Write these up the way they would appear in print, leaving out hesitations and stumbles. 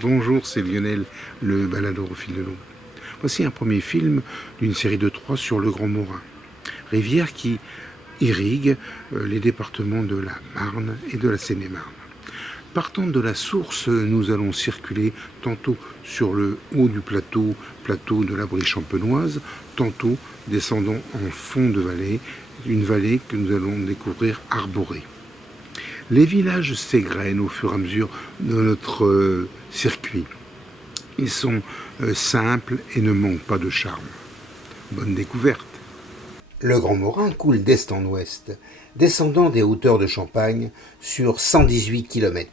Bonjour, c'est Lionel, le baladeur au fil de l'eau. Voici un premier film d'une série de 3 sur le Grand Morin, rivière qui irrigue les départements de la Marne et de la Seine-et-Marne. Partant de la source, nous allons circuler tantôt sur le haut du plateau de la Brie champenoise, tantôt descendant en fond de vallée, une vallée que nous allons découvrir arborée. Les villages s'égrènent au fur et à mesure de notre circuit. Ils sont simples et ne manquent pas de charme. Bonne découverte. Le Grand Morin coule d'est en ouest, descendant des hauteurs de Champagne sur 118 km.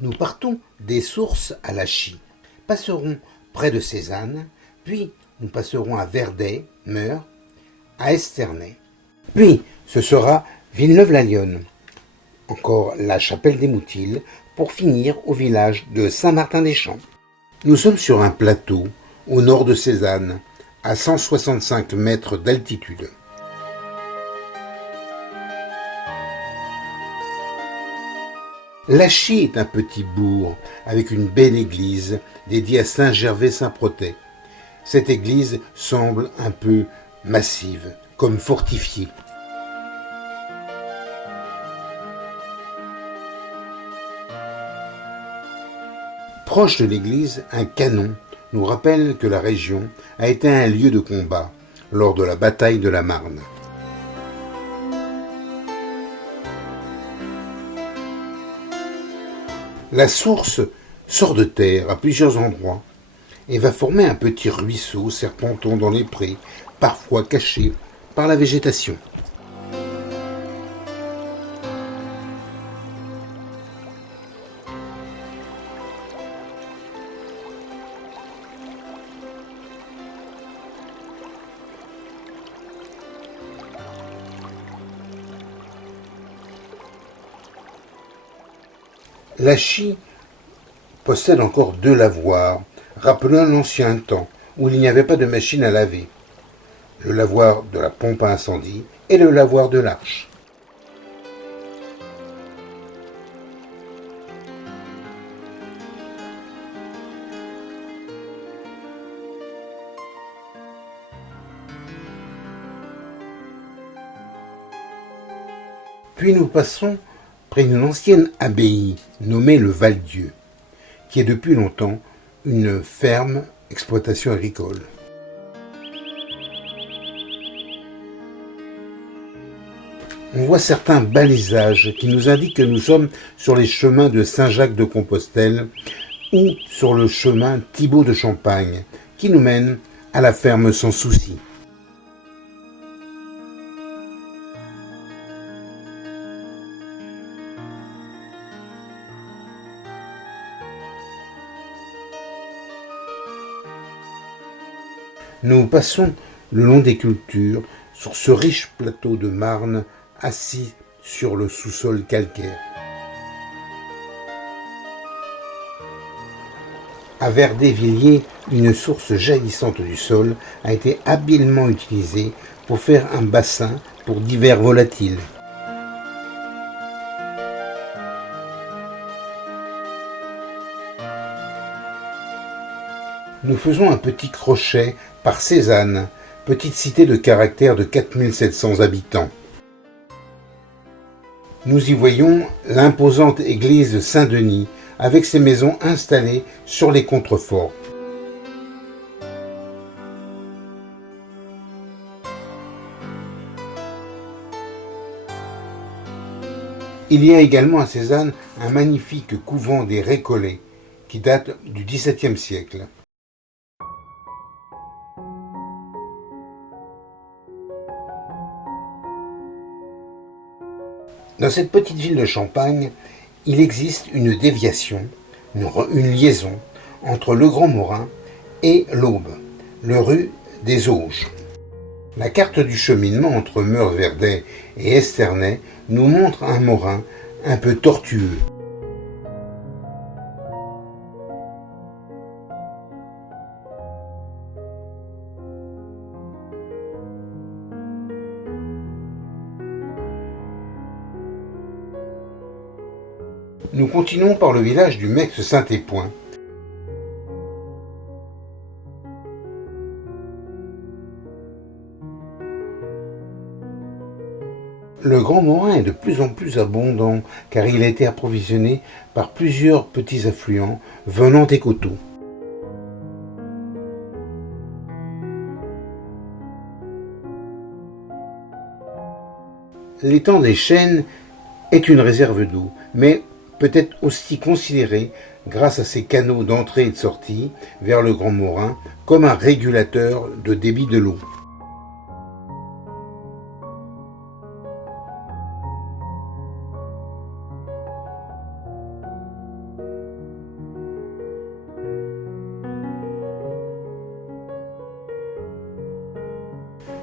Nous partons des sources à Lachy, passerons près de Cézanne, puis nous passerons à Verdet, Meure, à Esternay. Puis ce sera Villeneuve-la-Lyonne, encore la Chapelle des Moutiles, pour finir au village de Saint-Martin-des-Champs. Nous sommes sur un plateau, au nord de Cézanne, à 165 mètres d'altitude. Lachy est un petit bourg avec une belle église dédiée à Saint-Gervais-Saint-Protais. Cette église semble un peu massive, comme fortifiée. Proche de l'église, un canon nous rappelle que la région a été un lieu de combat lors de la bataille de la Marne. La source sort de terre à plusieurs endroits et va former un petit ruisseau serpentant dans les prés, parfois caché par la végétation. Lachy possède encore 2 lavoirs, rappelant l'ancien temps où il n'y avait pas de machine à laver. Le lavoir de la pompe à incendie et le lavoir de l'Arche. Puis nous passons près d'une ancienne abbaye nommée le Val-Dieu, qui est depuis longtemps une ferme exploitation agricole. On voit certains balisages qui nous indiquent que nous sommes sur les chemins de Saint-Jacques-de-Compostelle ou sur le chemin Thibaut de Champagne, qui nous mène à la ferme Sans Souci. Nous passons le long des cultures sur ce riche plateau de Marne assis sur le sous-sol calcaire. À Verdet-Villiers, une source jaillissante du sol a été habilement utilisée pour faire un bassin pour divers volatiles. Nous faisons un petit crochet par Cézanne, petite cité de caractère de 4700 habitants. Nous y voyons l'imposante église Saint-Denis avec ses maisons installées sur les contreforts. Il y a également à Cézanne un magnifique couvent des Récollets qui date du XVIIe siècle. Dans cette petite ville de Champagne, il existe une déviation, une liaison entre le Grand Morin et l'Aube, le rue des Auges. La carte du cheminement entre Meure-Verdet et Esternay nous montre un morin un peu tortueux. Nous continuons par le village du Meix-Saint-Époin, Le Grand Morin est de plus en plus abondant car il a été approvisionné par plusieurs petits affluents venant des coteaux. L'étang des Chênes est une réserve d'eau, mais peut être aussi considéré, grâce à ses canaux d'entrée et de sortie vers le Grand Morin, comme un régulateur de débit de l'eau.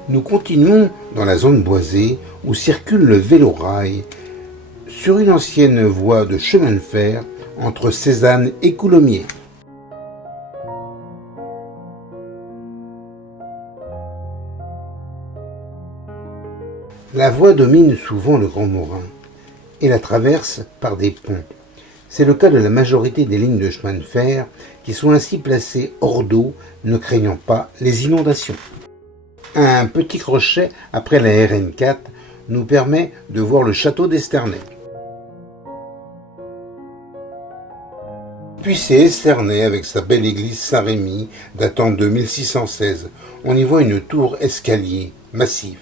Nous continuons dans la zone boisée où circule le vélorail sur une ancienne voie de chemin de fer entre Cézanne et Coulommiers. La voie domine souvent le Grand Morin et la traverse par des ponts. C'est le cas de la majorité des lignes de chemin de fer qui sont ainsi placées hors d'eau, ne craignant pas les inondations. Un petit crochet après la RN4 nous permet de voir le château d'Esternay. Puis c'est Esternay avec sa belle église Saint-Rémy datant de 1616. On y voit une tour escalier massive.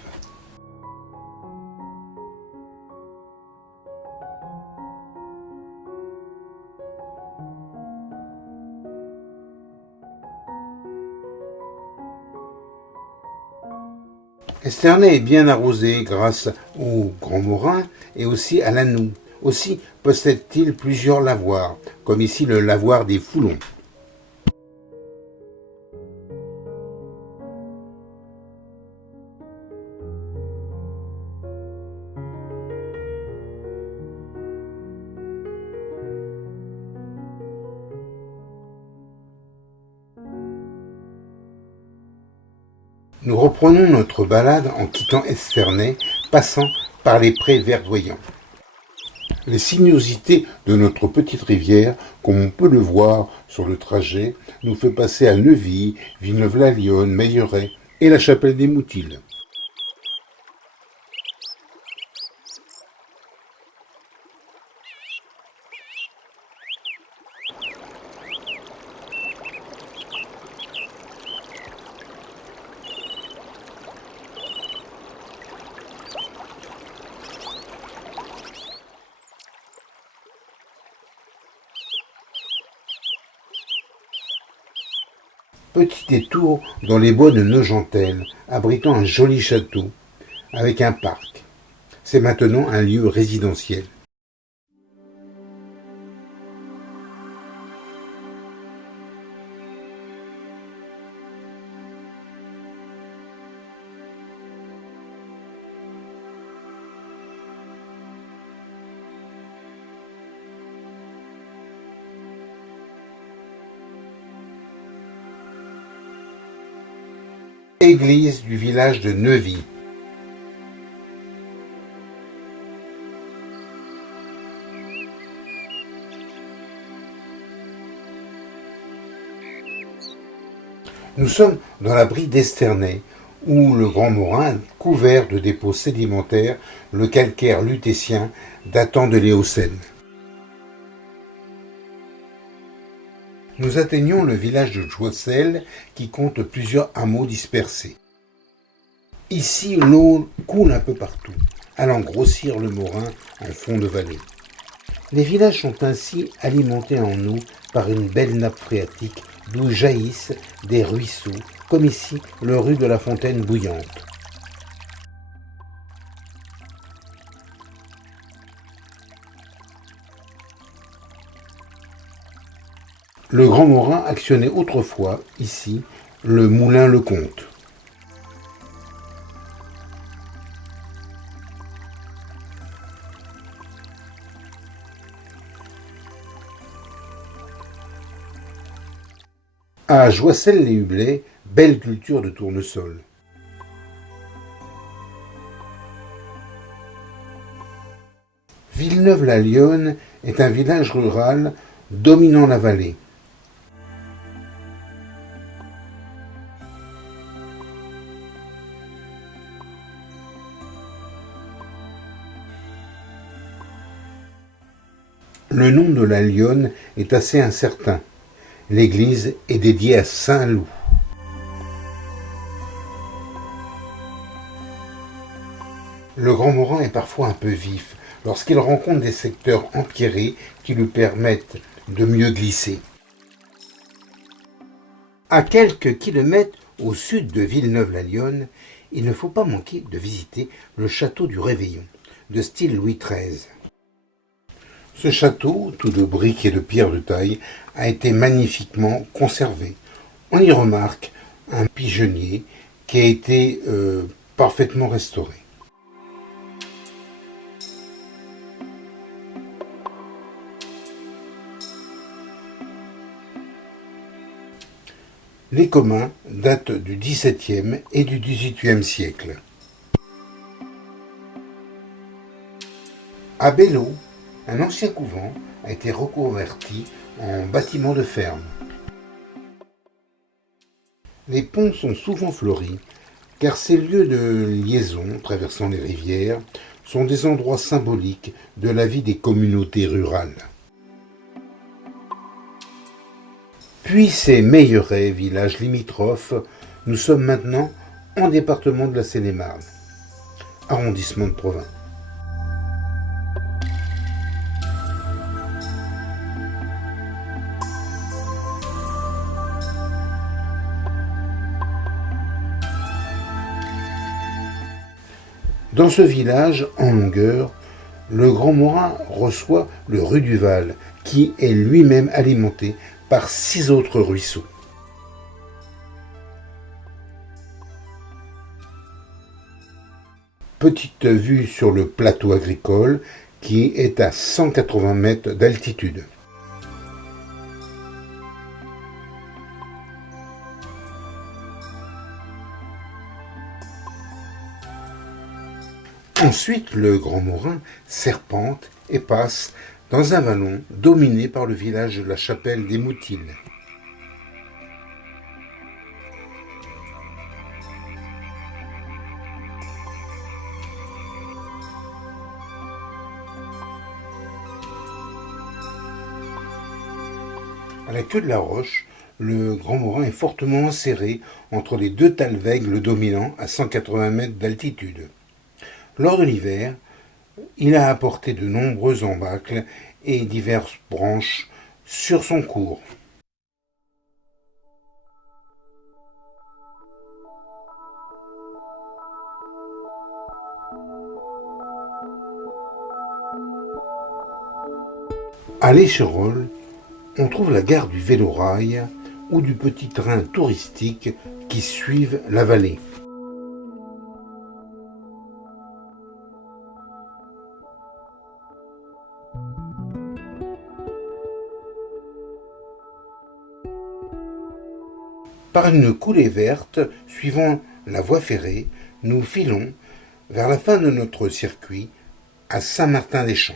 Esternay est bien arrosé grâce au Grand Morin et aussi à l'Annou. Aussi possède-t-il plusieurs lavoirs, comme ici le lavoir des Foulons. Nous reprenons notre balade en quittant Esternay, passant par les prés verdoyants. Les sinuosités de notre petite rivière, comme on peut le voir sur le trajet, nous fait passer à Neuvy, Villeneuve-la-Lyonne, Meilleraye et la chapelle des Moutiles. Petit détour dans les bois de Nogentel, abritant un joli château, avec un parc. C'est maintenant un lieu résidentiel. Église du village de Neuvy. Nous sommes dans l'abri d'Esternay, où le Grand Morin, couvert de dépôts sédimentaires, le calcaire lutétien datant de l'Éocène. Nous atteignons le village de Joissel qui compte plusieurs hameaux dispersés. Ici, l'eau coule un peu partout, allant grossir le Morin en fond de vallée. Les villages sont ainsi alimentés en eau par une belle nappe phréatique d'où jaillissent des ruisseaux, comme ici le rue de la Fontaine Bouillante. Le Grand Morin actionnait autrefois, ici, le moulin Lecomte. À Joissel-les-Hublais, belle culture de tournesol. Villeneuve-la-Lyonne est un village rural dominant la vallée. Le nom de la lionne est assez incertain. L'église est dédiée à saint Loup. Le Grand Morin est parfois un peu vif lorsqu'il rencontre des secteurs empierrés qui lui permettent de mieux glisser. À quelques kilomètres au sud de Villeneuve-la-Lyonne, il ne faut pas manquer de visiter le château du Réveillon, de style Louis XIII. Ce château, tout de briques et de pierres de taille, a été magnifiquement conservé. On y remarque un pigeonnier qui a été parfaitement restauré. Les communs datent du XVIIe et du XVIIIe siècle. À Belleau, un ancien couvent a été reconverti en bâtiment de ferme. Les ponts sont souvent fleuris, car ces lieux de liaison traversant les rivières sont des endroits symboliques de la vie des communautés rurales. Puis ces Meilleraye, village limitrophe, nous sommes maintenant en département de la Seine-et-Marne, arrondissement de Provins. Dans ce village, en longueur, le Grand Morin reçoit le Rue du Val, qui est lui-même alimenté par 6 autres ruisseaux. Petite vue sur le plateau agricole qui est à 180 mètres d'altitude. Ensuite, le Grand Morin serpente et passe dans un vallon dominé par le village de la Chapelle des Moutines. À la queue de la roche, le Grand Morin est fortement enserré entre les deux talwegs dominants à 180 mètres d'altitude. Lors de l'hiver, il a apporté de nombreux embâcles et diverses branches sur son cours. À l'Échirolles, on trouve la gare du Vélorail ou du petit train touristique qui suivent la vallée. Par une coulée verte, suivant la voie ferrée, nous filons vers la fin de notre circuit à Saint-Martin-des-Champs.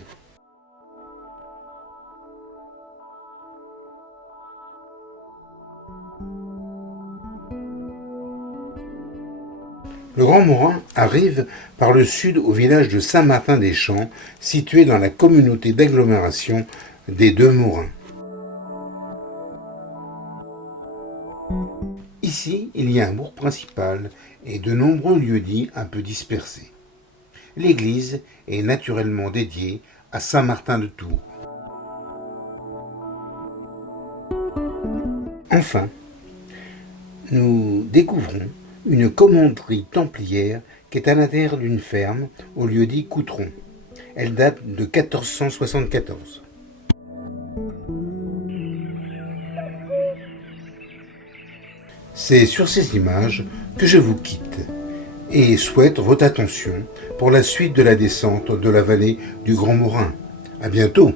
Le Grand Morin arrive par le sud au village de Saint-Martin-des-Champs, situé dans la communauté d'agglomération des Deux Mourins. Ici, il y a un bourg principal et de nombreux lieux-dits un peu dispersés. L'église est naturellement dédiée à Saint-Martin de Tours. Enfin, nous découvrons une commanderie templière qui est à l'intérieur d'une ferme au lieu-dit Coutron. Elle date de 1474. C'est sur ces images que je vous quitte et souhaite votre attention pour la suite de la descente de la vallée du Grand Morin. À bientôt!